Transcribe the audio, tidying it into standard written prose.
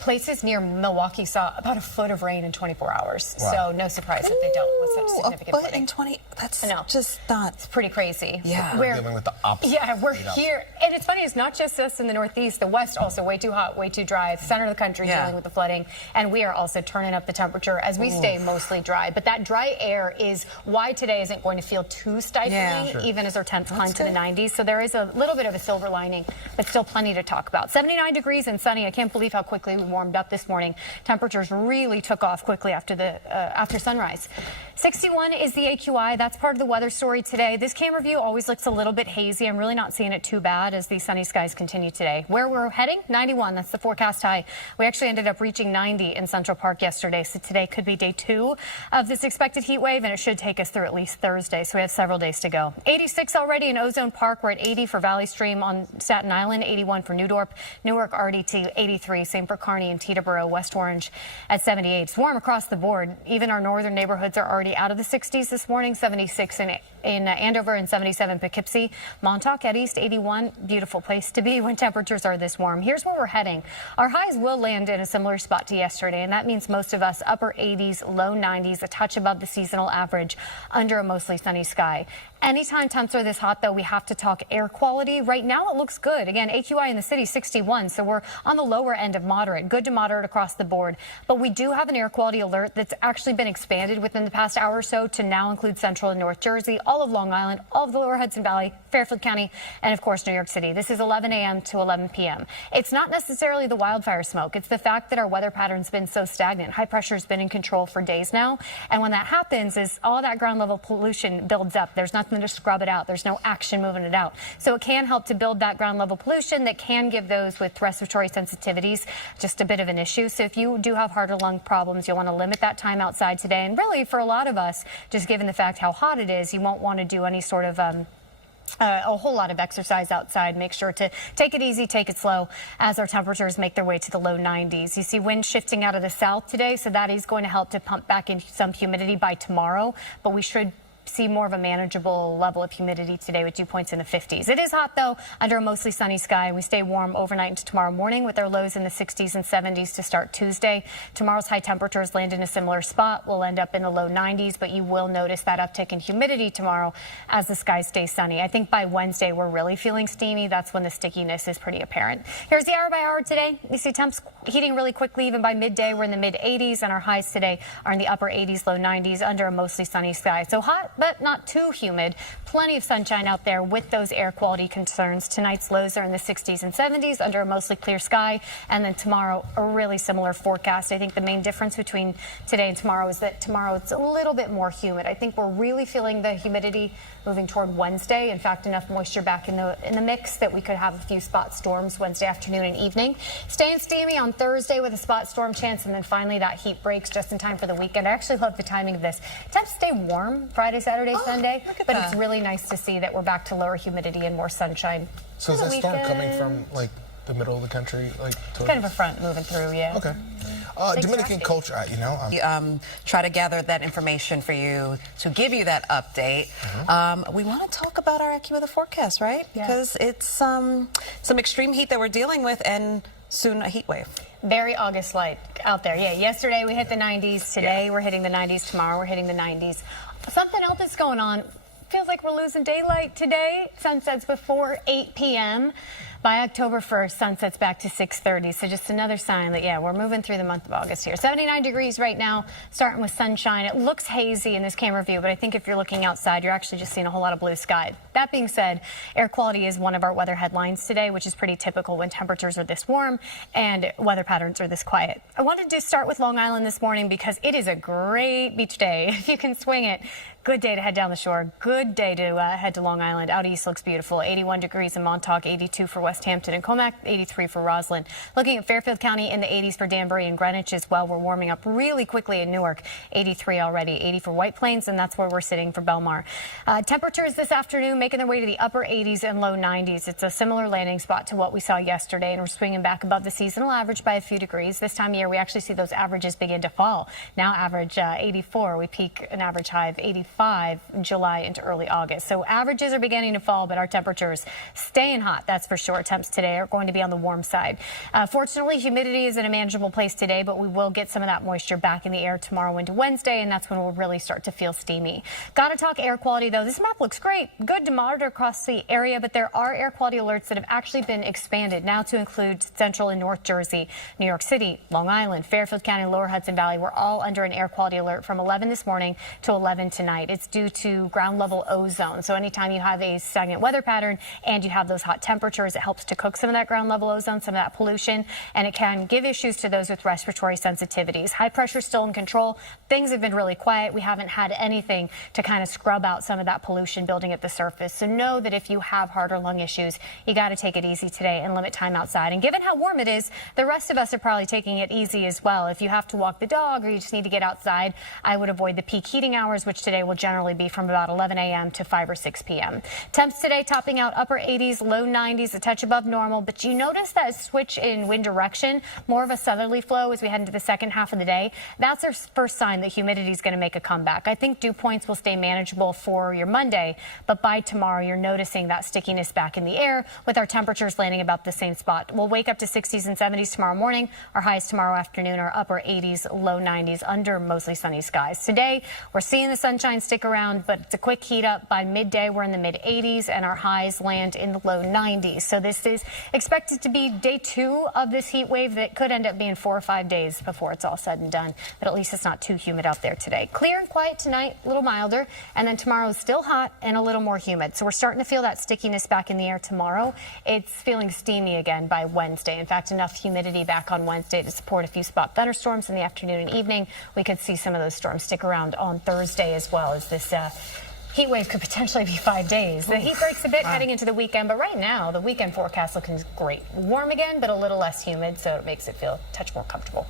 Places near Milwaukee saw about a foot of rain in 24 hours. Wow. So no surprise that they dealt with such significant A foot flooding. in 20, that's I know. just not. It's pretty crazy. Yeah. We're dealing with the opposite. Yeah, we're here. And it's funny, it's not just us in the Northeast. The West also way too hot, way too dry. The center of the country dealing with the flooding. And we are also turning up the temperature as we stay mostly dry. But that dry air is why today isn't going to feel too stifling, even as our temps climb to the 90s. So there is a little bit of a silver lining, but still plenty to talk about. 79 degrees and sunny. I can't believe how quickly we warmed up this morning. Temperatures really took off quickly after sunrise. 61 is the AQI. That's part of the weather story today. This camera view always looks a little bit hazy. I'm really not seeing it too bad as these sunny skies continue today. Where we're heading, 91. That's the forecast high. We actually ended up reaching 90 in Central Park yesterday. So today could be day 2 of this expected heat wave, and it should take us through at least Thursday. So we have several days to go. 86 already in Ozone Park. We're at 80 for Valley Stream on Staten Island, 81 for Newark already to 83. Same for Kearney and Teterboro, West Orange at 78. It's warm across the board. Even our northern neighborhoods are already out of the 60s this morning. 76 in Andover and 77 Poughkeepsie. Montauk at East 81. Beautiful place to be when temperatures are this warm. Here's where we're heading. Our highs will land in a similar spot to yesterday, and that means most of us upper 80s, low 90s, a touch above the seasonal average under a mostly sunny sky. Anytime temps are this hot, though, we have to talk air quality. Right now, it looks good. Again, AQI in the city, 61, so we're on the lower end of moderate. Good to moderate across the board. But we do have an air quality alert that's actually been expanded within the past hour or so to now include Central and North Jersey, all of Long Island, all of the lower Hudson Valley, Fairfield County, and, of course, New York City. This is 11 a.m. to 11 p.m. It's not necessarily the wildfire smoke. It's the fact that our weather pattern's been so stagnant. High pressure's been in control for days now. And when that happens is all that ground level pollution builds up. There's nothing to scrub it out. There's no action moving it out. So it can help to build that ground level pollution that can give those with respiratory sensitivities just a bit of an issue. So if you do have heart or lung problems, you'll want to limit that time outside today. And really, for a lot of us, just given the fact how hot it is, you won't want to do any sort of a whole lot of exercise outside. Make sure to take it easy, take it slow as our temperatures make their way to the low 90s. You see wind shifting out of the south today, so that is going to help to pump back in some humidity by tomorrow, but we should see more of a manageable level of humidity today with dew points in the 50s. It is hot, though, under a mostly sunny sky. We stay warm overnight into tomorrow morning with our lows in the 60s and 70s to start Tuesday. Tomorrow's high temperatures land in a similar spot. We'll end up in the low 90s, but you will notice that uptick in humidity tomorrow as the skies stay sunny. I think by Wednesday, we're really feeling steamy. That's when the stickiness is pretty apparent. Here's the hour by hour today. You see temps heating really quickly. Even by midday, we're in the mid 80s, and our highs today are in the upper 80s, low 90s under a mostly sunny sky. So hot, but not too humid. Plenty of sunshine out there with those air quality concerns. Tonight's lows are in the 60s and 70s under a mostly clear sky. And then tomorrow, a really similar forecast. I think the main difference between today and tomorrow is that tomorrow it's a little bit more humid. I think we're really feeling the humidity moving toward Wednesday. In fact, enough moisture back in the mix that we could have a few spot storms Wednesday afternoon and evening. Staying steamy on Thursday with a spot storm chance, and then finally that heat breaks just in time for the weekend. I actually love the timing of this. Temps stay warm Friday, Saturday, Sunday, but it's really nice to see that we're back to lower humidity and more sunshine. So is that storm coming from like the middle of the country, like kind of a front moving through? Yeah. Okay. Dominican culture, Try to gather that information for you to give you that update. We want to talk about our AccuWeather forecast, right? Because it's some extreme heat that we're dealing with, and soon a heat wave. Very August-like out there. Yeah, yesterday we hit the 90s. Today we're hitting the 90s. Tomorrow we're hitting the 90s. Something else that's going on. Feels like we're losing daylight today. Sunsets before 8 p.m. By October 1st, sunsets back to 6:30. So just another sign that, yeah, we're moving through the month of August here. 79 degrees right now, starting with sunshine. It looks hazy in this camera view, but I think if you're looking outside, you're actually just seeing a whole lot of blue sky. That being said, air quality is one of our weather headlines today, which is pretty typical when temperatures are this warm and weather patterns are this quiet. I wanted to start with Long Island this morning because it is a great beach day. If you can swing it, good day to head down the shore. Good day to head to Long Island. Out east looks beautiful. 81 degrees in Montauk, 82 for West Hampton and Comac, 83 for Roslyn. Looking at Fairfield County in the 80s for Danbury and Greenwich as well. We're warming up really quickly in Newark, 83 already, 80 for White Plains, and that's where we're sitting for Belmar. Temperatures this afternoon making their way to the upper 80s and low 90s. It's a similar landing spot to what we saw yesterday, and we're swinging back above the seasonal average by a few degrees. This time of year, we actually see those averages begin to fall. Now average 84. We peak an average high of 85 in July into early August. So averages are beginning to fall, but our temperatures staying hot, that's for sure. our temps today are going to be on the warm side. Fortunately, humidity is in a manageable place today, but we will get some of that moisture back in the air tomorrow into Wednesday, and that's when we'll really start to feel steamy. Got to talk air quality, though. This map looks great. Good to monitor across the area, but there are air quality alerts that have actually been expanded now to include Central and North Jersey, New York City, Long Island, Fairfield County, Lower Hudson Valley. We're all under an air quality alert from 11 this morning to 11 tonight. It's due to ground level ozone. So anytime you have a stagnant weather pattern and you have those hot temperatures, it helps to cook some of that ground level ozone, some of that pollution, and it can give issues to those with respiratory sensitivities. High pressure still in control. Things have been really quiet. We haven't had anything to kind of scrub out some of that pollution building at the surface. So know that if you have heart or lung issues, you got to take it easy today and limit time outside. And given how warm it is, the rest of us are probably taking it easy as well. If you have to walk the dog or you just need to get outside, I would avoid the peak heating hours, which today will generally be from about 11 a.m. to 5 or 6 p.m. Temps today topping out upper 80s, low 90s, a touch above normal. But you notice that switch in wind direction, more of a southerly flow as we head into the second half of the day. That's our first sign that humidity is going to make a comeback. I think dew points will stay manageable for your Monday, but by tomorrow you're noticing that stickiness back in the air with our temperatures landing about the same spot. We'll wake up to 60s and 70s tomorrow morning. Our highs tomorrow afternoon are upper 80s, low 90s under mostly sunny skies. Today we're seeing the sunshine stick around, but it's a quick heat up. By midday we're in the mid 80s and our highs land in the low 90s. So this is expected to be day 2 of this heat wave that could end up being 4 or 5 days before it's all said and done. But at least it's not too humid out there today. Clear and quiet tonight, a little milder, and then tomorrow is still hot and a little more humid. So we're starting to feel that stickiness back in the air tomorrow. It's feeling steamy again by Wednesday. In fact, enough humidity back on Wednesday to support a few spot thunderstorms in the afternoon and evening. We could see some of those storms stick around on Thursday as well, as this heat wave could potentially be 5 days. The heat breaks a bit heading into the weekend, but right now the weekend forecast looking great. Warm again, but a little less humid, so it makes it feel a touch more comfortable.